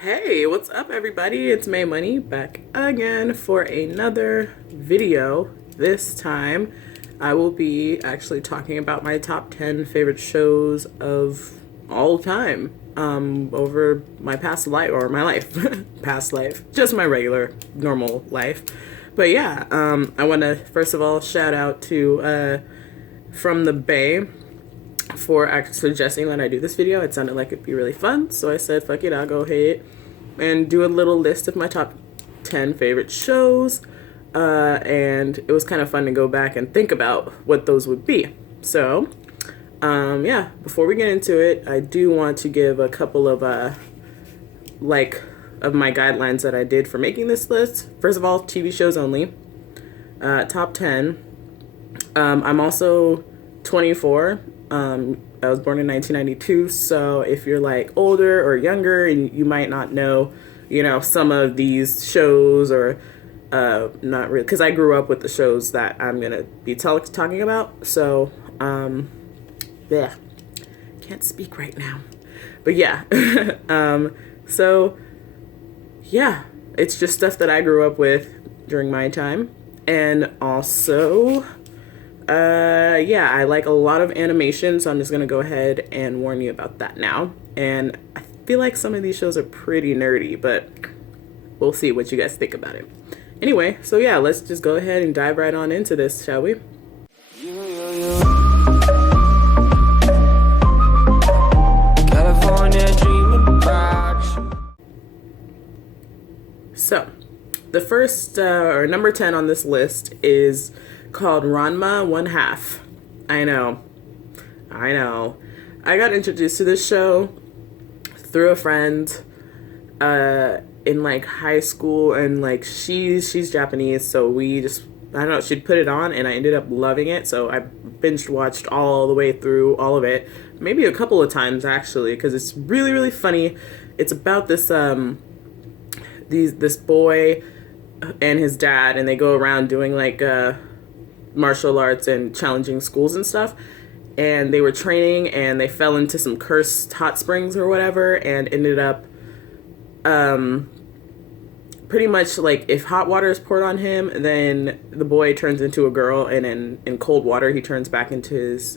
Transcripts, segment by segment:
Hey, what's up everybody? It's Maymoney back again for another video. This time I will be actually talking about my top 10 favorite shows of all time over my past life or my life. Past life, just my regular normal life. But yeah, I want to first of all shout out to From the Bay for actually suggesting that I do this video. It sounded like it'd be really fun, so I said, fuck it, I'll go ahead and do a little list of my top 10 favorite shows. And it was kind of fun to go back and think about what those would be. So, yeah, before we get into it, I do want to give a couple of, of my guidelines that I did for making this list. First of all, TV shows only. Top 10. I'm also 24. I was born in 1992, so if you're like older or younger and you might not know, some of these shows or not really, because I grew up with the shows that I'm gonna be talking about. So, yeah, can't speak right now, but yeah, so yeah, it's just stuff that I grew up with during my time, and also. Yeah, I like a lot of animation, so I'm just gonna go ahead and warn you about that now. And I feel like some of these shows are pretty nerdy, but we'll see what you guys think about it. Anyway, so yeah, let's just go ahead and dive right on into this, shall we? So, the first, or number 10 on this list is called Ranma One Half. I know. I got introduced to this show through a friend in like high school, and like she's Japanese, so we just, I don't know, she'd put it on and I ended up loving it, so I binge watched all the way through all of it, maybe a couple of times actually, because it's really funny. It's about this this boy and his dad, and they go around doing like martial arts and challenging schools and stuff, and they were training and they fell into some cursed hot springs or whatever, and ended up pretty much like if hot water is poured on him, then the boy turns into a girl, and in cold water he turns back into his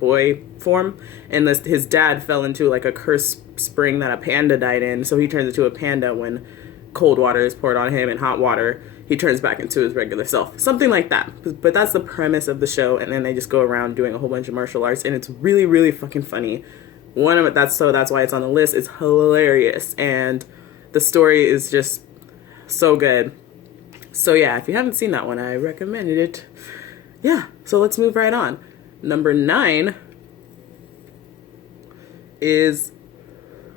boy form, and his dad fell into like a cursed spring that a panda died in, so he turns into a panda when cold water is poured on him, and hot water he turns back into his regular self. Something like that. But that's the premise of the show, and then they just go around doing a whole bunch of martial arts, and it's really fucking funny. One of it, that's why it's on the list. It's hilarious, and the story is just so good. So yeah, if you haven't seen that one, I recommended it. Yeah, so let's move right on. Number 9 is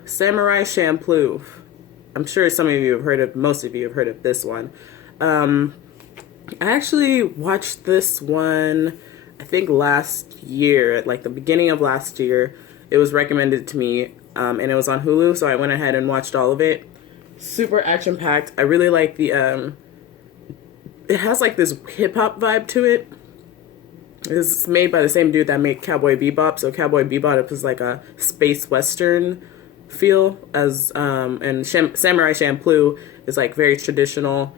Samurai Champloo. I'm sure some of you have heard of, most of you have heard of this one. I actually watched this one, I think last year, at like the beginning of last year. It was recommended to me, and it was on Hulu, so I went ahead and watched all of it. Super action-packed. I really like the, it has like this hip-hop vibe to it. It's made by the same dude that made Cowboy Bebop, so Cowboy Bebop is like a space western feel, as, and Samurai Champloo is like very traditional,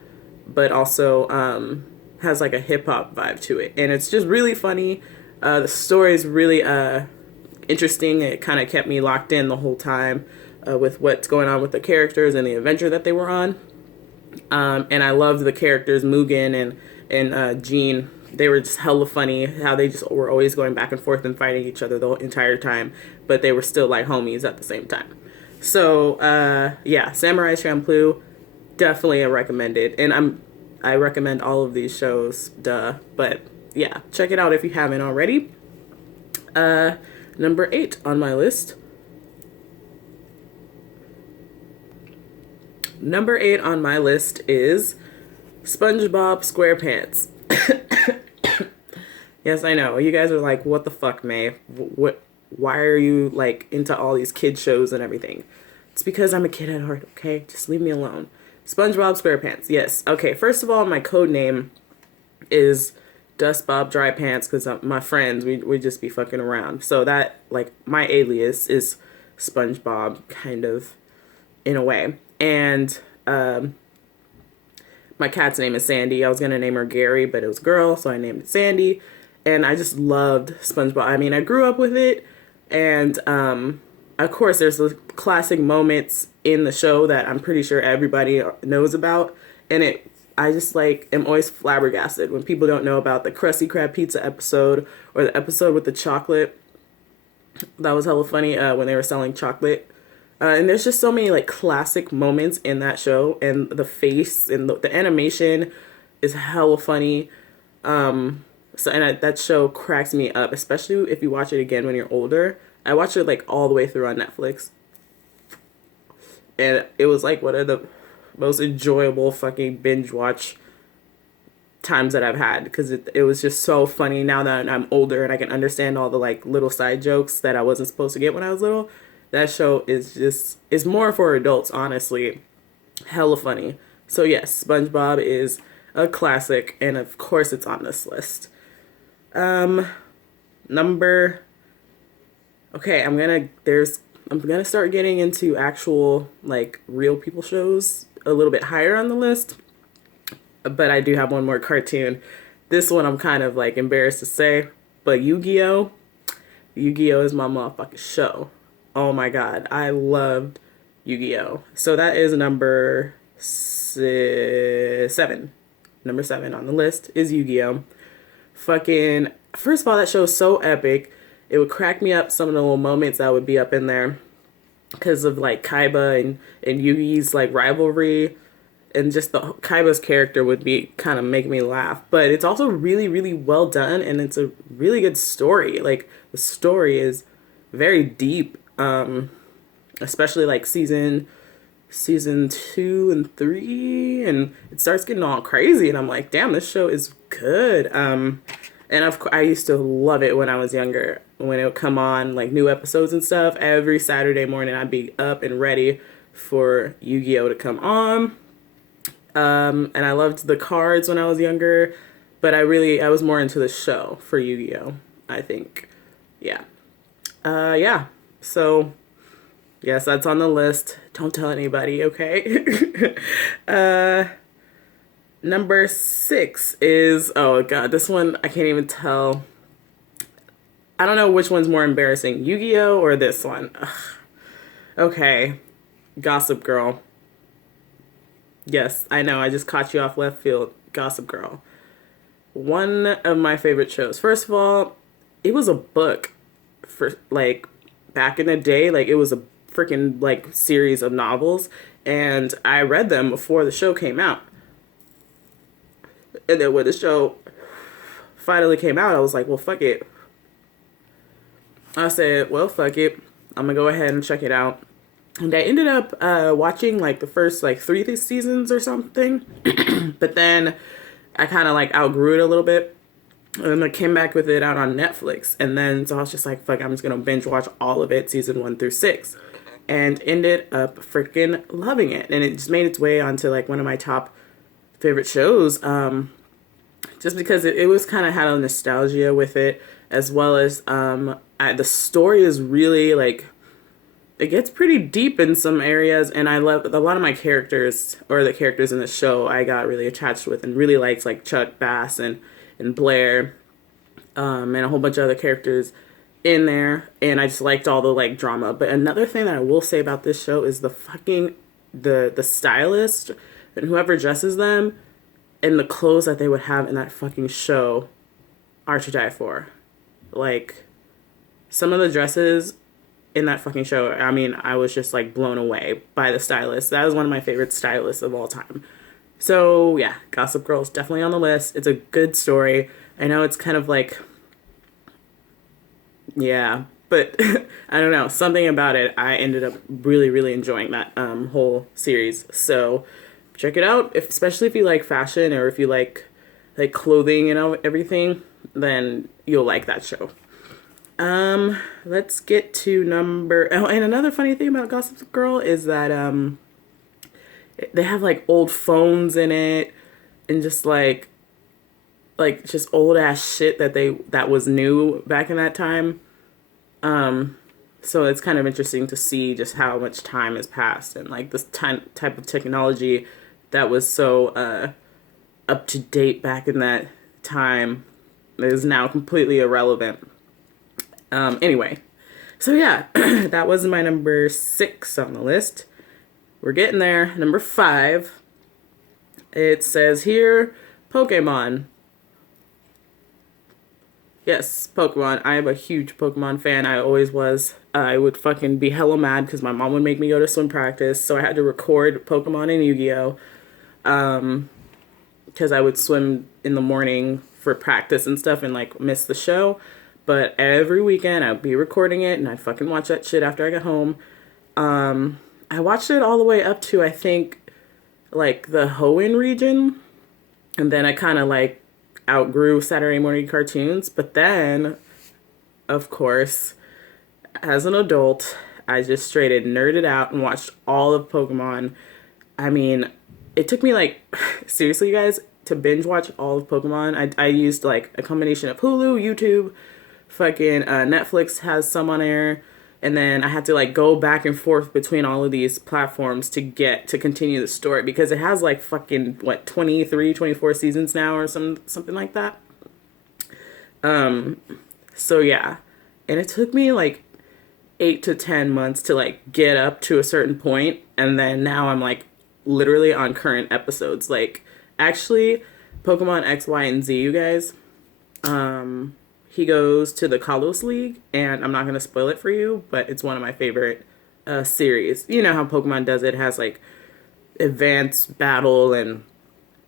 but also has like a hip-hop vibe to it, and it's just really funny. The story is really interesting. It kind of kept me locked in the whole time with what's going on with the characters and the adventure that they were on, and I loved the characters Mugen and Jean. They were just hella funny, how they just were always going back and forth and fighting each other the entire time, but they were still like homies at the same time. So yeah, Samurai Champloo, definitely a recommended, and I recommend all of these shows, but yeah, check it out if you haven't already. Number 8 on my list. Number 8 on my list is Spongebob Squarepants. Yes, I know. You guys are like, what the fuck, May? Why are you like into all these kid shows and everything? It's because I'm a kid at heart, okay? Just leave me alone. SpongeBob SquarePants, yes. Okay, first of all, my code name is Dust Bob Dry Pants, because my friends, we just be fucking around. So that, like, my alias is SpongeBob, kind of. in a way. And my cat's name is Sandy. I was gonna name her Gary, but it was a girl, so I named it Sandy. And I just loved SpongeBob. I mean, I grew up with it, and of course, there's the classic moments in the show that I'm pretty sure everybody knows about, and I just like am always flabbergasted when people don't know about the Krusty Krab pizza episode or the episode with the chocolate. That was hella funny when they were selling chocolate. And there's just so many like classic moments in that show, and the face and the animation is hella funny. That show cracks me up, especially if you watch it again when you're older. I watched it like all the way through on Netflix, and it was like one of the most enjoyable fucking binge watch times that I've had, because it was just so funny now that I'm older and I can understand all the like little side jokes that I wasn't supposed to get when I was little. That show is more for adults, honestly. Hella funny. So yes, SpongeBob is a classic, and of course it's on this list. Number Okay, I'm gonna start getting into actual like real people shows a little bit higher on the list. But I do have one more cartoon. This one I'm kind of like embarrassed to say, but Yu-Gi-Oh! Yu-Gi-Oh! Is my motherfucking show. Oh my god, I loved Yu-Gi-Oh! So that is number 7. Number 7 on the list is Yu-Gi-Oh! Fucking, first of all, that show is so epic. It would crack me up, some of the little moments that would be up in there because of like Kaiba and Yugi's like rivalry, and just the Kaiba's character would be kind of make me laugh. But it's also really, really well done, and it's a really good story. Like the story is very deep, especially like season 2 and 3, and it starts getting all crazy, and I'm like, damn, this show is good. And of course, I used to love it when I was younger, when it would come on, like new episodes and stuff. Every Saturday morning, I'd be up and ready for Yu-Gi-Oh! To come on. And I loved the cards when I was younger, but I was more into the show for Yu-Gi-Oh! I think. Yeah. Yeah. So, yes, that's on the list. Don't tell anybody, okay? Number 6 is, oh god, this one I can't even tell. I don't know which one's more embarrassing, Yu-Gi-Oh! Or this one. Ugh. Okay, Gossip Girl. Yes, I know, I just caught you off left field. Gossip Girl. One of my favorite shows. First of all, it was a book for, like, back in the day. Like, it was a freaking, like, series of novels, and I read them before the show came out. And then when the show finally came out, I was like, well, fuck it. I said, well, fuck it. I'm gonna go ahead and check it out. And I ended up watching like the first like 3 seasons or something. But then I kind of like outgrew it a little bit. And then I came back with it out on Netflix. And then so I was just like, fuck, I'm just gonna binge watch all of it, season 1 through 6. And ended up freaking loving it. And it just made its way onto like one of my top favorite shows. Just because it was kind of had a nostalgia with it, as well as the story is really like, it gets pretty deep in some areas, and I love a lot of my characters, or the characters in the show I got really attached with and really liked, like Chuck Bass and Blair, and a whole bunch of other characters in there, and I just liked all the like drama. But another thing that I will say about this show is the stylist and whoever dresses them, and the clothes that they would have in that fucking show are to die for. Like, some of the dresses in that fucking show, I mean, I was just like blown away by the stylist. That was one of my favorite stylists of all time. So yeah, Gossip Girl is definitely on the list. It's a good story. I know it's kind of like, yeah, but I don't know, something about it, I ended up really, really enjoying that whole series. So check it out, especially if you like fashion, or if you like clothing and everything, then you'll like that show. Let's get to and another funny thing about Gossip Girl is that they have like old phones in it, and just like just old ass shit that was new back in that time. So it's kind of interesting to see just how much time has passed, and like this type of technology that was so up to date back in that time is now completely irrelevant. Anyway, so yeah, that was my number 6 on the list. We're getting there. Number 5. It says here, Pokemon. Yes, Pokemon. I am a huge Pokemon fan. I always was. I would fucking be hella mad because my mom would make me go to swim practice, so I had to record Pokemon and Yu-Gi-Oh! Because I would swim in the morning for practice and stuff and like miss the show. But every weekend I'd be recording it and I'd fucking watch that shit after I got home. I watched it all the way up to, I think, like the Hoenn region. And then I kind of like outgrew Saturday morning cartoons. But then, of course, as an adult, I just straight nerded out and watched all of Pokemon. I mean, it took me like, seriously, you guys, to binge watch all of Pokemon. I used like a combination of Hulu, YouTube, fucking Netflix has some on air. And then I had to like go back and forth between all of these platforms to continue the story, because it has like fucking what 23, 24 seasons now or something like that. So yeah. And it took me like 8 to 10 months to like get up to a certain point, and then now I'm like literally on current episodes. Like actually Pokemon X, Y, and Z, you guys. He goes to the Kalos League, and I'm not going to spoil it for you, but it's one of my favorite series. You know how Pokemon does it. It has like Advanced Battle and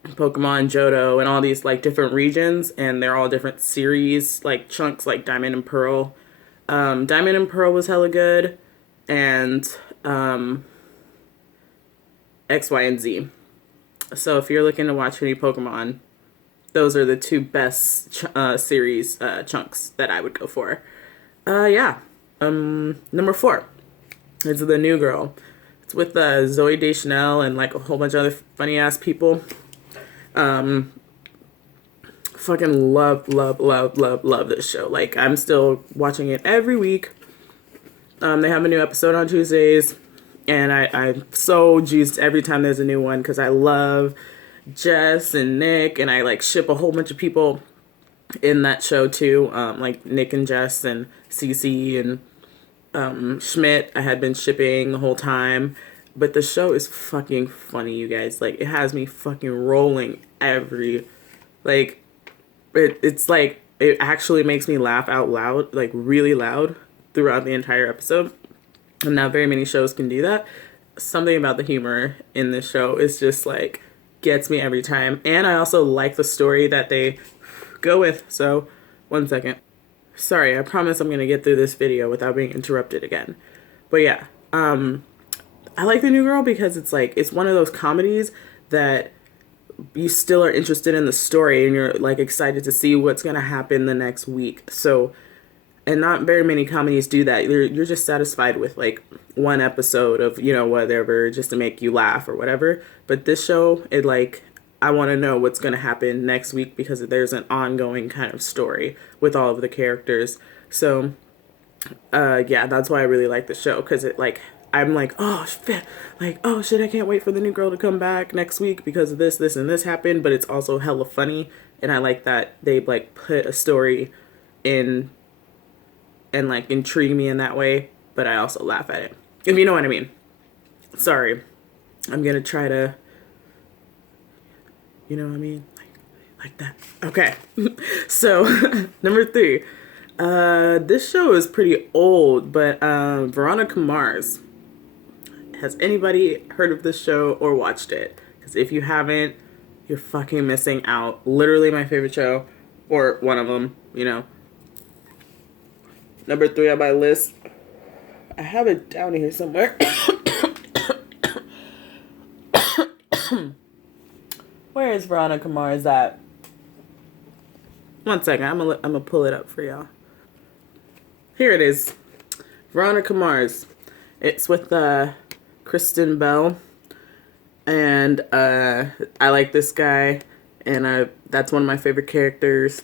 Pokemon Johto and all these like different regions, and they're all different series, like chunks, like Diamond and Pearl. Diamond and Pearl was hella good, and X, Y, and Z. So if you're looking to watch any Pokemon, those are the 2 best series chunks that I would go for. Yeah. Number 4 is The New Girl. It's with Zooey Deschanel and like a whole bunch of other funny ass people. Fucking love this show. Like, I'm still watching it every week. They have a new episode on Tuesdays, and I'm so juiced every time there's a new one because I love Jess and Nick, and I like ship a whole bunch of people in that show too, like Nick and Jess and Cece and Schmidt. I had been shipping the whole time, but the show is fucking funny, you guys. Like, it has me fucking rolling every, like, it's like, it actually makes me laugh out loud, like really loud throughout the entire episode, and not very many shows can do that. Something about the humor in this show is just like gets me every time. And I also like the story that they go with. So, one second. Sorry, I promise I'm going to get through this video without being interrupted again. But yeah, I like The New Girl because it's like, it's one of those comedies that you still are interested in the story and you're like excited to see what's going to happen the next week. So, and not very many comedies do that. You're just satisfied with like one episode of, you know, whatever, just to make you laugh or whatever. But this show, it like, I want to know what's going to happen next week because there's an ongoing kind of story with all of the characters. So, yeah, that's why I really like the show, because it like, I'm like, oh shit, like, oh shit, I can't wait for the new girl to come back next week because of this, and this happened. But it's also hella funny, and I like that they like put a story in and like intrigue me in that way, but I also laugh at it, if you know what I mean. Sorry, I'm gonna try to, you know what I mean, like that. Okay. So number 3, this show is pretty old, but Veronica Mars. Has anybody heard of this show or watched it? Because if you haven't, you're fucking missing out. Literally my favorite show, or one of them, you know. Number 3 on my list. I have it down here somewhere. Where is Veronica Mars at? One second, I'm gonna pull it up for y'all. Here it is. Veronica Mars. It's with Kristen Bell, and I like this guy, and that's one of my favorite characters.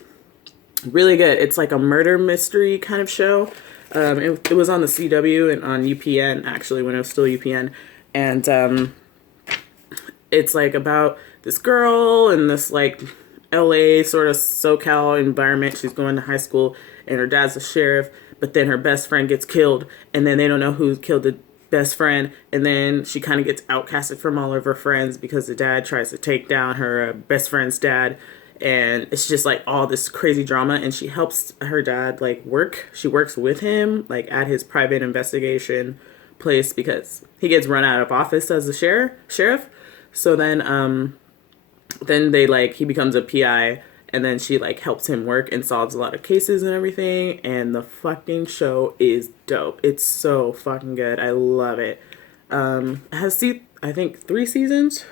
Really good. It's like a murder mystery kind of show. It was on the CW and on UPN, actually, when it was still UPN. And it's like about this girl in this like LA sort of SoCal environment. She's going to high school and her dad's a sheriff, but then her best friend gets killed and then they don't know who killed the best friend, and then she kind of gets outcasted from all of her friends because the dad tries to take down her best friend's dad, and it's just like all this crazy drama. And she helps her dad like work. She works with him like at his private investigation place because he gets run out of office as a sheriff. So then they like he becomes a PI, and then she like helps him work and solves a lot of cases and everything. And the fucking show is dope. It's so fucking good. I love it. It has I think 3 seasons.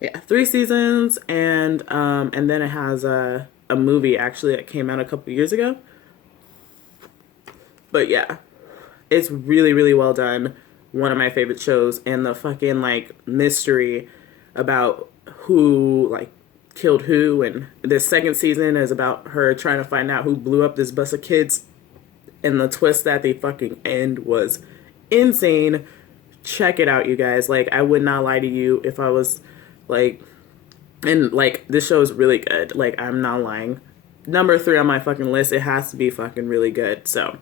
Yeah, 3 seasons, and then it has a movie actually that came out a couple years ago. But yeah, it's really, really well done. One of my favorite shows, and the fucking like mystery about who like killed who, and the second season is about her trying to find out who blew up this bus of kids, and the twist that they fucking end was insane. Check it out, you guys. Like, I would not lie to you if I was like, and like this show is really good. Like, I'm not lying. Number 3 on my fucking list. It has to be fucking really good. So,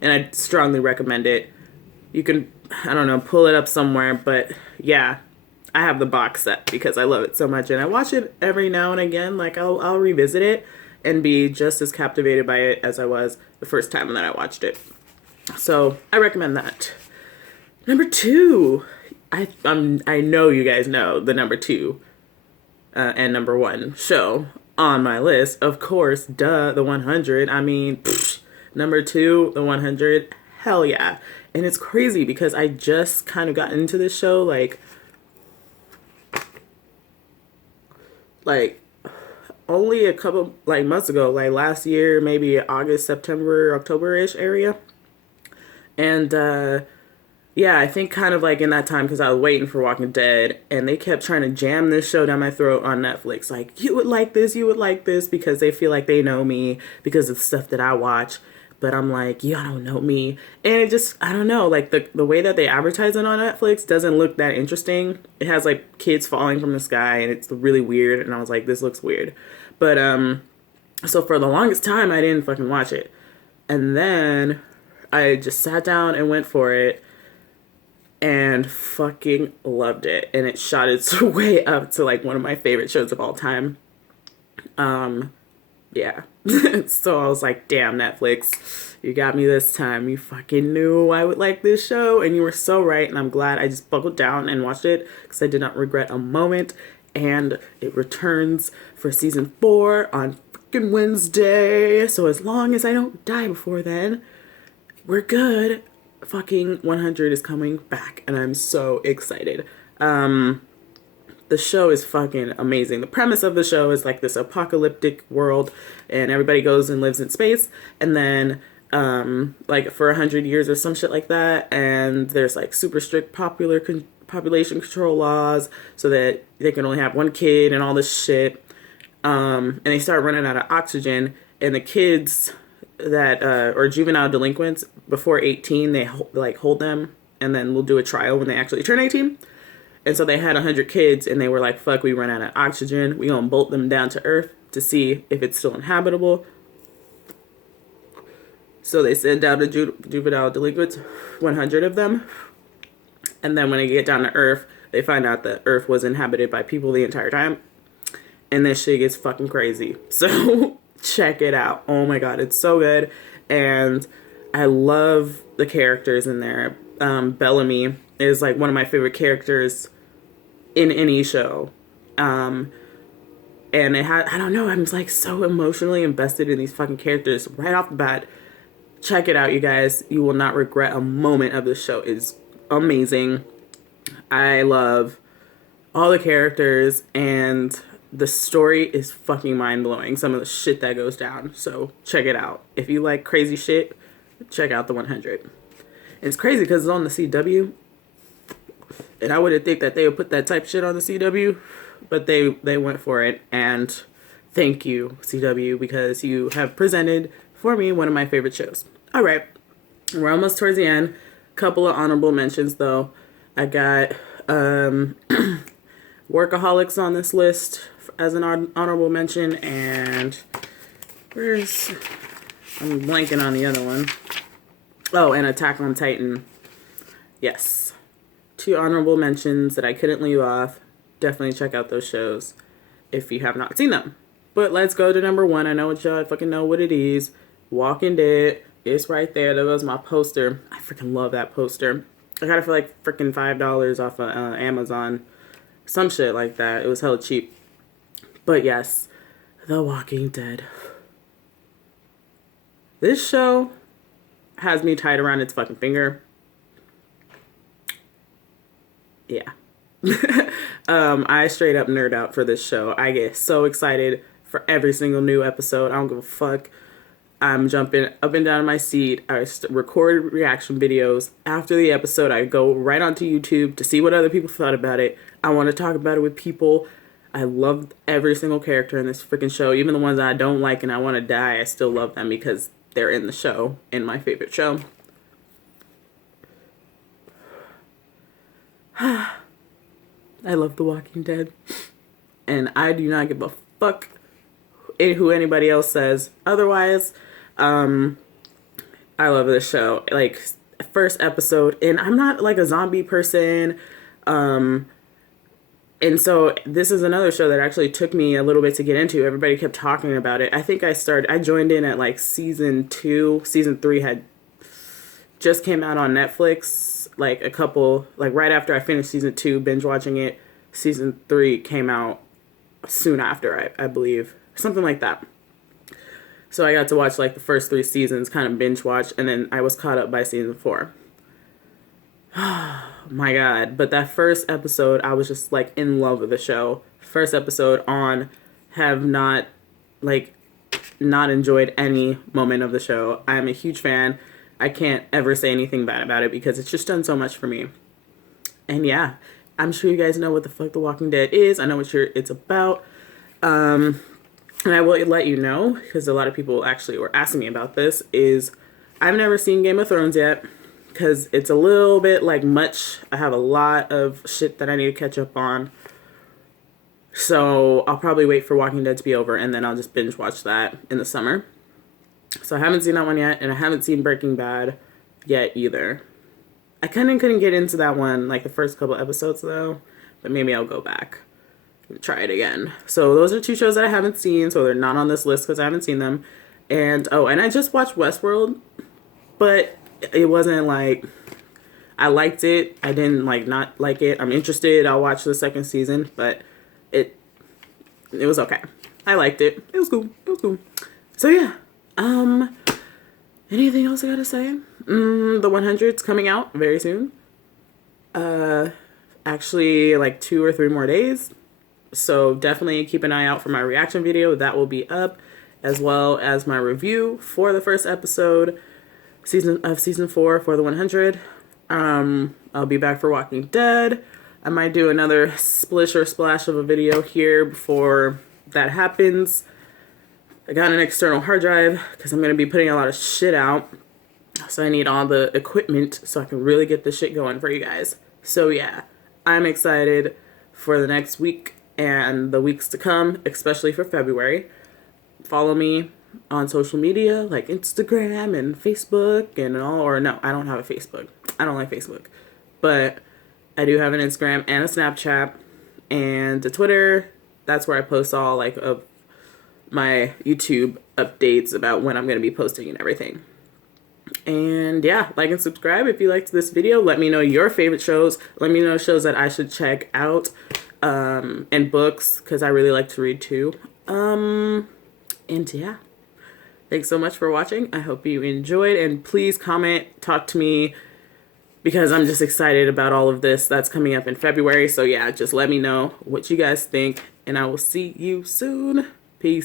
and I strongly recommend it. You can, I don't know, pull it up somewhere, but yeah, I have the box set because I love it so much, and I watch it every now and again. Like, I'll revisit it and be just as captivated by it as I was the first time that I watched it. So I recommend that. Number 2, I know you guys know the number 2 and number 1 show on my list. Of course, duh, the 100. I mean, number 2, the 100. Hell yeah. And it's crazy because I just kind of got into this show like only a couple like months ago, like last year, maybe August, September, October-ish area. And yeah, I think kind of like in that time because I was waiting for Walking Dead, and they kept trying to jam this show down my throat on Netflix. Like, you would like this, because they feel like they know me because of the stuff that I watch. But I'm like, y'all don't know me. And it just, I don't know, like the way that they advertise it on Netflix doesn't look that interesting. It has like kids falling from the sky, and it's really weird. And I was like, this looks weird. But so for the longest time, I didn't fucking watch it. And then I just sat down and went for it and fucking loved it. And it shot its way up to like one of my favorite shows of all time. Yeah. So I was like, damn, Netflix, you got me this time. You fucking knew I would like this show, and you were so right. And I'm glad I just buckled down and watched it because I did not regret a moment. And it returns for season 4 on fucking Wednesday. So as long as I don't die before then, we're good. Fucking 100 is coming back, and I'm so excited. The show is fucking amazing. The premise of the show is like this apocalyptic world, and everybody goes and lives in space, and then like for 100 years or some shit like that, and there's like super strict population control laws so that they can only have one kid and all this shit, and they start running out of oxygen, and the kids that or juvenile delinquents before 18, they hold them, and then we'll do a trial when they actually turn 18. And so they had 100 kids, and they were like, fuck, we run out of oxygen. We gonna bolt them down to Earth to see if it's still inhabitable. So they send down the juvenile delinquents, 100 of them. And then when they get down to Earth, they find out that Earth was inhabited by people the entire time. And this shit gets fucking crazy. So check it out. Oh my god, it's so good. And I love the characters in there. Bellamy is like one of my favorite characters in any show. And it had, I don't know, I'm like so emotionally invested in these fucking characters right off the bat. Check it out, you guys. You will not regret a moment of this show. It's amazing. I love all the characters, and the story is fucking mind-blowing. Some of the shit that goes down. So check it out. If you like crazy shit, check out the 100. And it's crazy because it's on the CW. And I wouldn't think that they would put that type of shit on the CW, but they went for it. And thank you, CW, because you have presented for me one of my favorite shows. All right, we're almost towards the end. Couple of honorable mentions though. I got Workaholics on this list as an honorable mention, and I'm blanking on the other one. Oh, and Attack on Titan. Yes. 2 honorable mentions that I couldn't leave off. Definitely check out those shows if you have not seen them. But let's go to number 1. I know what y'all fucking know what it is. Walking Dead. It's right there. There goes my poster. I freaking love that poster. I got it for like freaking $5 off of Amazon. Some shit like that. It was hella cheap. But yes, The Walking Dead. This show has me tied around its fucking finger. Yeah. I straight up nerd out for this show. I get so excited for every single new episode. I don't give a fuck. I'm jumping up and down in my seat. I record reaction videos. After the episode, I go right onto YouTube to see what other people thought about it. I want to talk about it with people. I love every single character in this freaking show. Even the ones that I don't like and I want to die, I still love them because they're in the show, in my favorite show. I love The Walking Dead. And I do not give a fuck who anybody else says otherwise. I love this show. Like, first episode, and I'm not like a zombie person. And so this is another show that actually took me a little bit to get into. Everybody kept talking about it. I think I joined in at like season 2. Season 3 had just came out on Netflix, like right after I finished season 2, binge watching it. Season 3 came out soon after, I believe. Something like that. So I got to watch like the first 3 seasons, kind of binge watch, and then I was caught up by season 4. My God. But that first episode, I was just like in love with the show. First episode on, have not enjoyed any moment of the show. I'm a huge fan. I can't ever say anything bad about it because it's just done so much for me. And yeah, I'm sure you guys know what the fuck The Walking Dead is. I know what it's about. And I will let you know, because a lot of people actually were asking me about this, is I've never seen Game of Thrones yet, because it's a little bit like much. I have a lot of shit that I need to catch up on. So I'll probably wait for Walking Dead to be over, and then I'll just binge watch that in the summer. So I haven't seen that one yet, and I haven't seen Breaking Bad yet either. I kind of couldn't get into that one, like the first couple episodes though, but maybe I'll go back and try it again. So those are 2 shows that I haven't seen, so they're not on this list because I haven't seen them. And and I just watched Westworld, but it wasn't like I liked it. I didn't not like it. I'm interested. I'll watch the 2nd season, but it was okay. I liked it. It was cool. It was cool. So yeah. Anything else I gotta say? The 100's coming out very soon. Actually like 2 or 3 more days. So definitely keep an eye out for my reaction video. That will be up, as well as my review for the first episode season 4 for the 100. I'll be back for Walking Dead. I might do another splish or splash of a video here before that happens. I got an external hard drive because I'm going to be putting a lot of shit out. So I need all the equipment so I can really get this shit going for you guys. So yeah, I'm excited for the next week and the weeks to come, especially for February. Follow me on social media like Instagram and Facebook and all, or no, I don't have a Facebook. I don't like Facebook. But I do have an Instagram and a Snapchat and a Twitter. That's where I post all of my YouTube updates about when I'm going to be posting and everything. And yeah, like and subscribe if you liked this video. Let me know your favorite shows. Let me know shows that I should check out, and books, because I really like to read too. And yeah, thanks so much for watching. I hope you enjoyed, and please comment, talk to me, because I'm just excited about all of this that's coming up in February. So yeah, just let me know what you guys think, and I will see you soon. Peace.